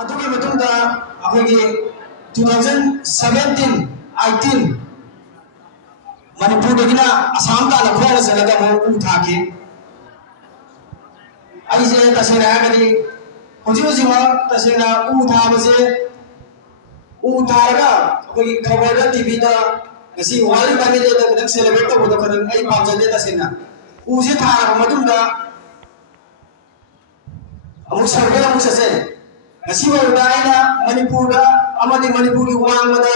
ꯑꯗꯨꯒꯤ ꯃꯇꯨꯡꯗ ꯑꯩꯈꯣꯏꯒꯤ 2017-18 ꯃꯅꯤꯄꯨꯔꯗꯒꯤꯅ ꯑꯁꯥꯝ ꯇꯥꯟꯅ ꯈꯣꯡꯅ ꯆꯠꯂꯒ ꯑꯃꯨꯛ ꯎ ꯊꯥꯈꯤ ꯑꯩꯁꯦ ꯇꯁꯦꯡꯅ ꯍꯥꯏꯔꯒꯗꯤ ꯍꯧꯖꯤꯛꯃꯛ ꯇꯁꯦꯡꯅ ꯎ ꯊꯥꯕꯁꯦ ꯎ ꯊꯥꯔꯒ ꯑꯩꯈꯣꯏꯒꯤ ꯈꯕꯔꯗ ꯇꯤꯚꯤꯗ ꯉꯁꯤ ꯋꯥꯔꯜ ꯏꯟꯚꯥꯏꯔꯟꯃꯦꯟ ꯗꯦꯗ ꯈꯤꯇꯪ ꯁꯦꯂꯦꯕ꯭ꯔꯦꯠ ꯇꯧꯕꯗ ꯈꯤꯇꯪ ꯑꯩ ꯄꯥꯝꯖꯗꯦ ꯇꯁꯦꯡꯅ ꯎꯁꯦ ꯊꯥꯔꯕ ꯃꯇꯨꯡꯗ ꯑꯃꯨꯛ ꯁꯔꯚꯦ ꯑꯃꯨꯛ ꯆꯠꯁꯦ ngasi ꯐꯥꯎꯕꯗ ꯑꯩꯅ ꯃꯅꯤꯄꯨꯔꯗ ꯑꯃꯗꯤ ꯃꯅꯤꯄꯨꯔꯒꯤ ꯋꯥꯡꯃꯗ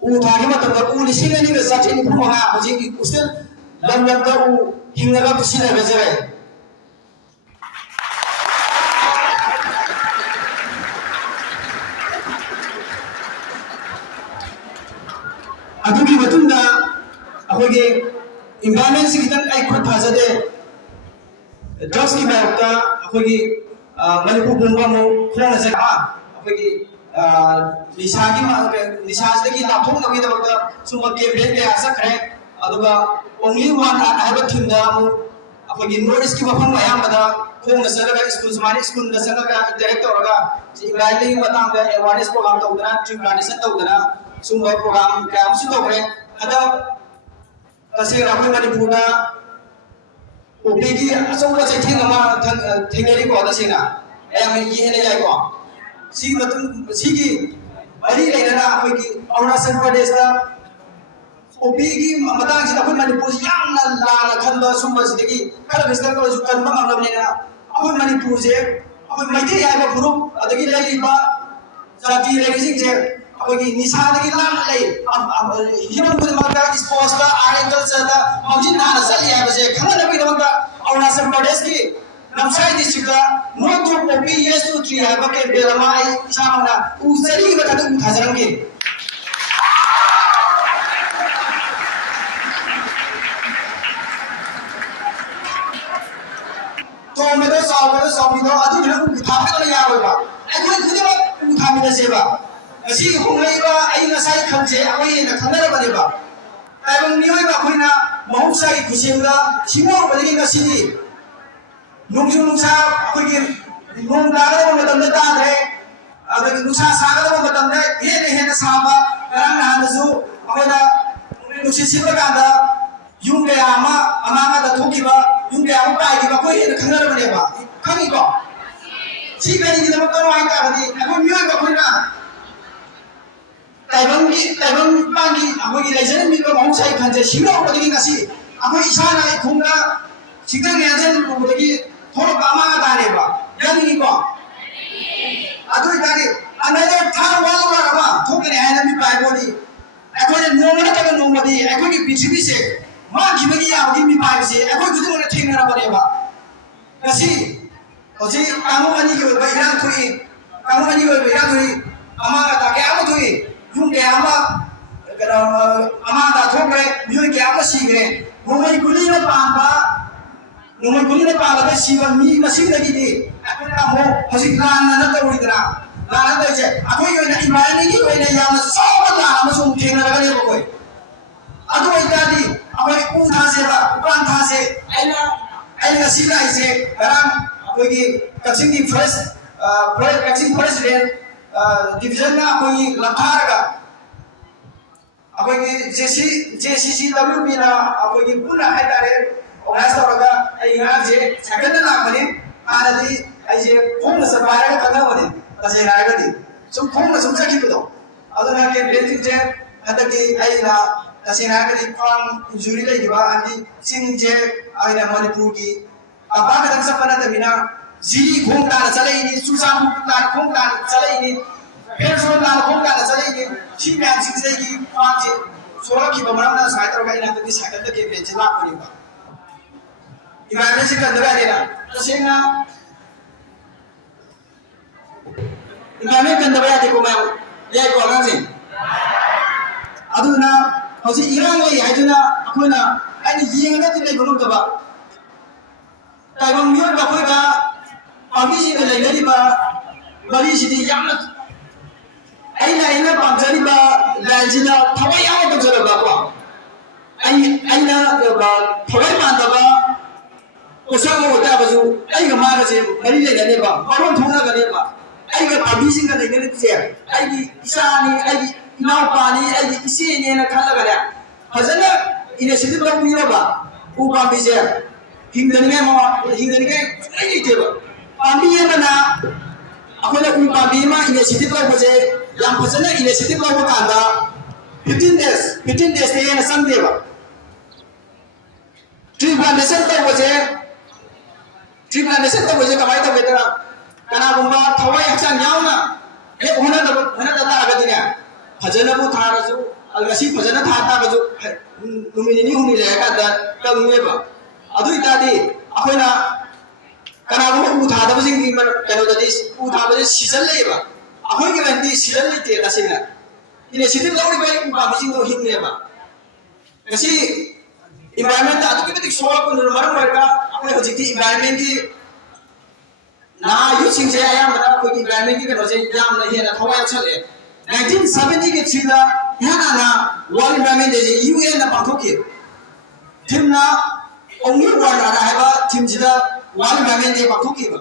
ꯎ ꯊꯥꯒꯤ ꯃꯇꯝꯗ ꯎ 2,995 ꯍꯧꯖꯤꯛ ꯎꯁꯇꯦꯜ ꯂꯝ ꯂꯝꯗ ꯎ ꯍꯤꯡꯉꯒ ꯁꯤꯖꯤꯟꯅꯖꯔꯦ ꯑꯗꯨꯒꯤ ꯃꯇꯨꯡꯗ ꯑꯩꯈꯣꯏꯒꯤ ꯏꯟꯚꯥꯏꯔꯟꯃꯦꯟꯠꯁꯤ ꯈꯤꯇꯪ ꯑꯩ ꯈꯨꯠ ꯊꯥꯖꯗꯦ ꯗ꯭ꯔꯒꯁꯀꯤ ꯃꯥꯌꯣꯛꯇ ꯑꯩꯈꯣꯏꯒꯤ ꯃꯅꯤꯄꯨꯔ ꯄꯨꯝꯕ ꯑꯃꯨꯛ ꯈꯣꯡꯅ ꯆꯠꯄ ꯑꯩꯈꯣꯏꯒꯤ ꯅꯤꯁꯥꯁꯤꯗꯒꯤ ꯉꯥꯛꯊꯣꯛꯅꯕꯒꯤꯗꯃꯛꯇ ꯁꯨꯝꯕ ꯀꯦꯝꯄꯦꯟ ꯀꯌꯥ ꯆꯠꯈ꯭ꯔꯦ ꯑꯗꯨꯒ ꯑꯣꯟꯂꯤ ꯋꯥꯟ ꯍꯥꯏꯕ ꯊꯤꯝꯗ ꯑꯃꯨꯛ ꯑꯩꯈꯣꯏꯒꯤ ꯅꯣꯔꯠ ꯏꯁꯀꯤ ꯃꯐꯝ ꯑꯌꯥꯝꯕꯗ ꯈꯣꯡꯅ ꯆꯠꯂꯒ ꯁ꯭ꯀꯨꯜ ꯁꯨꯃꯥꯏꯅ ꯁ꯭ꯀꯨꯜꯗ ꯆꯠꯂꯒ ꯏꯟꯇꯔꯦꯛ ꯇꯧꯔꯒ ꯏꯟꯚꯥꯏꯔꯟꯃꯦꯟꯠꯀꯤ ꯃꯇꯥꯡꯗ ꯑꯦꯋꯥꯔꯅꯦꯁ ꯄ꯭ꯔꯣꯒ꯭ꯔꯥꯝ ꯇꯧꯗꯅ ꯇ꯭ꯔꯤ ꯄ꯭ꯂꯥꯟꯇꯦꯁꯟ ꯇꯧꯗꯅ sumber program kaya musu tawre ada tasira ko manipurda opegi asawa se thinga ma thingeri ko tasina ayam yene jai ko si matum sigi bari leina akogi Arunachal Pradesh da opegi matang sida ko manipur yamna la khanda sumba sidagi kala bistar ko kan ma ngam leina akoi manipur je akoi maite ya ba group adagi lagi ba jati lagi sing je अखोगी निशादगी लाम लई हिमन खुदमक्ता sports दा agriculture दा मौजिन नाना चली हाबसे खंगनबी दमक्ता अरुणाचल प्रदेश की Namsai district दा no to poppy yes to tree हाबा के बेलमा आई इसामना उजरी बता उ थाजरंगे तो मेरे साबिदो अदु बिना थाबे याबा अखोई खुदमा थामिना सेबा ngasi honglaiba ai ngasai khanje akai na khangara baneba taibang nioi ba khoina mahusai kusimda simo bali ngasi ni nungju nungsa akai nong daga ba matamda ta re akai nungsa saga ba matamda he saba karang na hanasu akai na nusi siba kanda yung kaya ama da thokiba yung kaya ama pai ba koi na khangara baneba khangi ko si bani ni da makaro ai ta ri akai nioi ba khoina ताइबंग पांगी अखोगी लेजन मिलबा महौसाई खंजे सिंगो बदगी ngasi अखोई इसाना खुंगा सिंगल लेजन बदगी थोर बामा दारेबा यानी को अदुई दारे अनदर थार वाला वाला थोकने आना मी पाइबोनी अखोने नोमना तक नोमदी अखोगी पृथ्वी से मा गिबगी यावगी मी पाइबसे अखोई गुदु ने थेंगरा बनेबा ngasi होजि कामो अनि के बैरान थोई कामो अनि के बैरान थोई अमा ता के आमो थोई yung kaya ama da thokre miyoi kaya ama sigre nomai guli na paanba da siban mi masing lagi ni akona mo hosik lan na tawri dra la na je akoi yo na imani ni yo na yam soba la ma sum thena la ne ko adu itadi akoi u tha se ba upan tha se aina sila ise ram akoi ki kaching di first kaching president division na akoi lamtharaga akoi JCCWB na akoi puna haitare organize tawraga ai nga je second na khani aradi ai je phone sa bayara kana bani tase raiga di sum phone sum sakhi do aduna ke basic je adaki ai na tase raiga di farm injury lai ba ani sing je ai na manipur ki aba ka dang sapana da bina Ziri khong ta chalai ni susam ta khong ta chalai ni petrol ला khong ta chalai ni si myan sing sai ki पांच सोरा की बमरा ना side रो गाइना त side त के बेच ला पड़ी बा इमाने से कर दगा देना तसेना इमाने कर दगा दे को मैं ये को ना से अदुना हौसी इरांग ले हाइजुना अखोना आनी येंगा ति ले गनो दबा ताइबंग मियो बा खोइगा अभी से लेगरी बा बड़ी सिटी यामना आइना पांचरी बा लाजिना थवै याम तो जरबा को आइना थवै मानदबा ओसा को होता बजु आइगा मागा से बड़ी ले गने बा बरोन थोना गने बा ꯑꯩꯒ ꯄꯥꯝꯕꯤꯁꯤꯡꯒ ꯂꯩꯅꯔꯤꯕꯁꯦ ꯑꯩꯒꯤ ꯏꯆꯥꯅꯤ ꯑꯩꯒꯤ ꯏꯅꯥꯎꯄꯥꯅꯤ ꯑꯩꯒꯤ ꯏꯆꯦꯅꯦꯅ ꯈꯜꯂꯒꯅꯦ ꯐꯖꯅ ꯏꯅꯤꯁꯤꯌꯦꯇꯤꯚ ꯂꯧꯕꯤꯔꯕ ꯎ ꯄꯥꯝꯕꯤꯁꯦ ꯍꯤꯡꯗꯅꯤꯡꯉꯥꯏ ꯁꯨꯡꯂꯩ ꯂꯩꯇꯦꯕ ꯄꯥꯝꯕꯤ ꯑꯃꯅ ꯑꯩꯈꯣꯏꯅ ꯎ ꯄꯥꯝꯕꯤ ꯑꯃ ꯏꯅꯤꯁꯤꯌꯦꯇꯤꯚ ꯂꯧꯕꯁꯦ ꯌꯥꯝ ꯐꯖꯅ ꯏꯅꯤꯁꯤꯌꯦꯇꯤꯚ ꯂꯧꯕ ꯀꯥꯟꯗ 15 days ꯍꯦꯟꯅ ꯆꯪꯗꯦꯕ ट्री प्लांटेशन तौबसे कमाई तौगेदना कनागुंबा थवाई हक्चांग यावना हे होना तागदिने फजनबु थारसु अलगसी फजना था तागजु नुमिनि हुनि लेकादा तंगेबा अदु इतादि अखोइना कनागुंबा उ थादबसिंग कनोददि उ थाबसे सीजन लेबा अखोइगे वंदि सीजन लेते तसिना इने सिथिल लौरिबा उ बाबिसिंग दो हिंगनेबा गसी environment adu ke solar ko maram warga apne hojiki environment ki na using je ayam bana ko environment ki kano je yam na hena thawai chale 1970 ke chida yana na world environment je UN na pathoki thimna only world na haiba thim jida world environment je pathoki ba